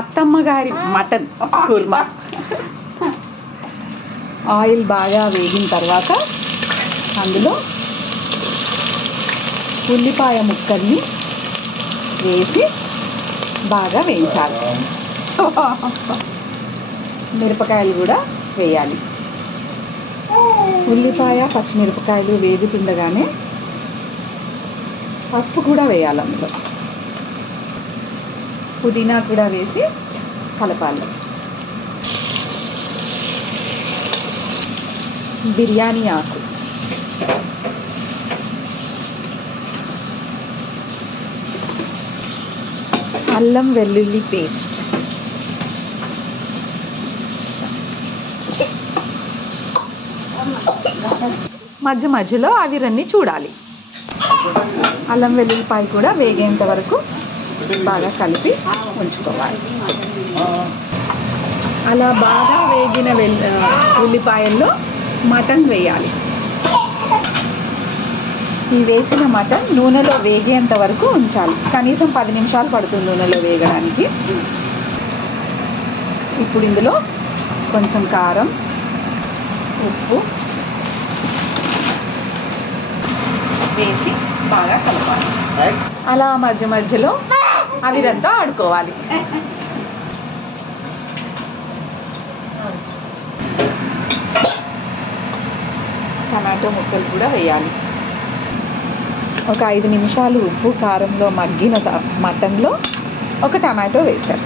అత్తమ్మ గారి mutton kurma. Oil బాగా వేగిన తర్వాత అందులో ఉల్లిపాయ ముక్కల్ని వేసి బాగా వేయించాలి. మిరపకాయలు కూడా వేయాలి. ఉల్లిపాయ పచ్చిమిరపకాయలు వేగుతుండగానే పసుపు కూడా వేయాలి. అందులో పుదీనా కూడా వేసి కలపాలి. బిర్యానీ ఆకు, అల్లం వెల్లుల్లి పేస్ట్, మధ్య మధ్యలో ఆవిరన్నీ చూడాలి. అల్లం వెల్లుల్లిపాయ కూడా వేగేంత వరకు బాగా కలిపి ఉంచుకోవాలి. అలా బాగా వేగిన ఉల్లిపాయల్లో మటన్ వేయాలి. ఈ వేసిన మటన్ నూనెలో వేగేంత వరకు ఉంచాలి. కనీసం 10 నిమిషాలు పడుతుంది నూనెలో వేగడానికి. ఇప్పుడు ఇందులో కొంచెం కారం, ఉప్పు వేసి బాగా కలపాలి. అలా మధ్య మధ్యలో ఆవిరంతా ఆడుకోవాలి. టమాటో ముక్కలు కూడా వేయాలి. ఒక 5 నిమిషాలు ఉప్పు కారంలో మగ్గిన మటన్లో ఒక టమాటో వేశారు.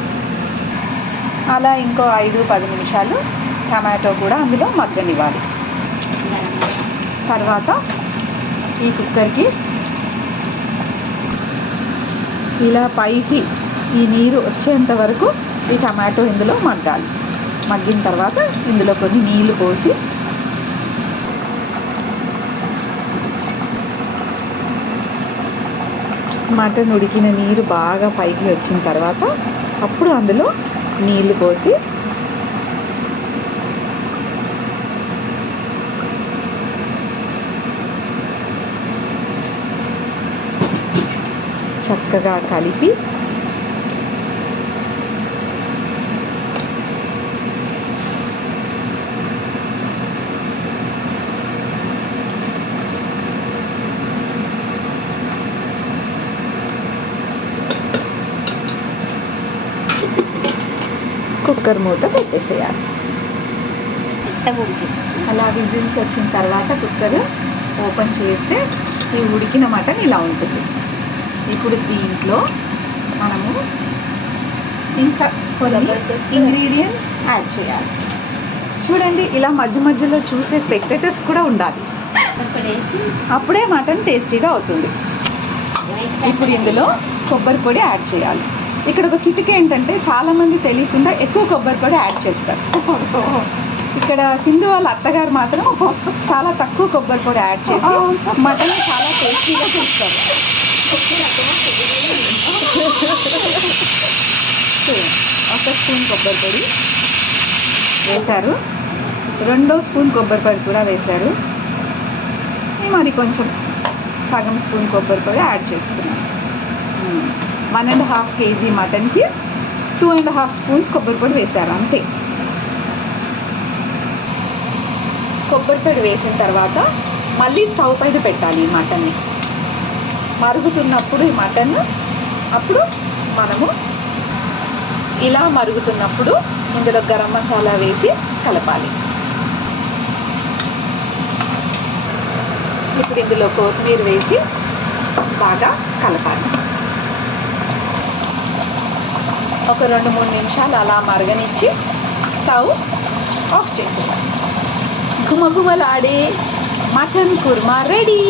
అలా ఇంకో 5-10 నిమిషాలు టమాటో కూడా అందులో మగ్గనివ్వాలి. తర్వాత ఈ కుక్కర్కి ఇలా పైకి ఈ నీరు వచ్చేంత వరకు ఈ టమాటో ఇందులో మగ్గాలి. మగ్గిన తర్వాత ఇందులో కొన్ని నీళ్లు పోసి మటన్ ఉడికిన నీరు బాగా పైకి వచ్చిన తర్వాత అప్పుడు అందులో నీళ్లు పోసి చక్కగా కలిపి కుక్కర్ మూత పెట్టేసేయాలి. అలా విజిల్స్ వచ్చిన తర్వాత కుక్కర్ ఓపెన్ చేస్తే ఈ ఉడికిన మటన్ ఇలా ఉంటుంది. ఇప్పుడు దీంట్లో మనము ఇంకా కొన్ని ఇంగ్రీడియంట్స్ యాడ్ చేయాలి. చూడండి, ఇలా మధ్య మధ్యలో చూసే స్పెక్టేటర్స్ కూడా ఉండాలి. అప్పుడే మటన్ టేస్టీగా అవుతుంది. ఇప్పుడు ఇందులో కొబ్బరి పొడి యాడ్ చేయాలి. ఇక్కడ ఒక కిటికీ ఏంటంటే చాలామంది తెలియకుండా ఎక్కువ కొబ్బరి పొడి యాడ్ చేస్తారు. ఇక్కడ సింధు వాళ్ళ అత్తగారు మాత్రం చాలా తక్కువ కొబ్బరి పొడి యాడ్ చేసి మటన్ చాలా టేస్టీగా చేస్తారు. ఒక స్పూన్ కొబ్బరి పొడి వేశారు. 2వ స్పూన్ కొబ్బరి పొడి కూడా వేశారు. మరి కొంచెం సగం స్పూన్ కొబ్బరి పొడి యాడ్ చేస్తున్నాను. 1.5 kg మటన్కి 2.5 స్పూన్స్ కొబ్బరి పొడి వేశారు అంతే. కొబ్బరి పొడి వేసిన తర్వాత మళ్ళీ స్టవ్ పైన పెట్టాలి ఈ మటన్ని. మరుగుతున్నప్పుడు ఈ మటన్ అప్పుడు మనము ఇలా మరుగుతున్నప్పుడు ఇందులో గరం మసాలా వేసి కలపాలి. ఇప్పుడు ఇందులో కొత్తిమీర వేసి బాగా కలపాలి. ఒక 2-3 నిమిషాలు అలా మరగనిచ్చి స్టవ్ ఆఫ్ చేసేయాలి. గుమగుమలాడే మటన్ కుర్మా రెడీ.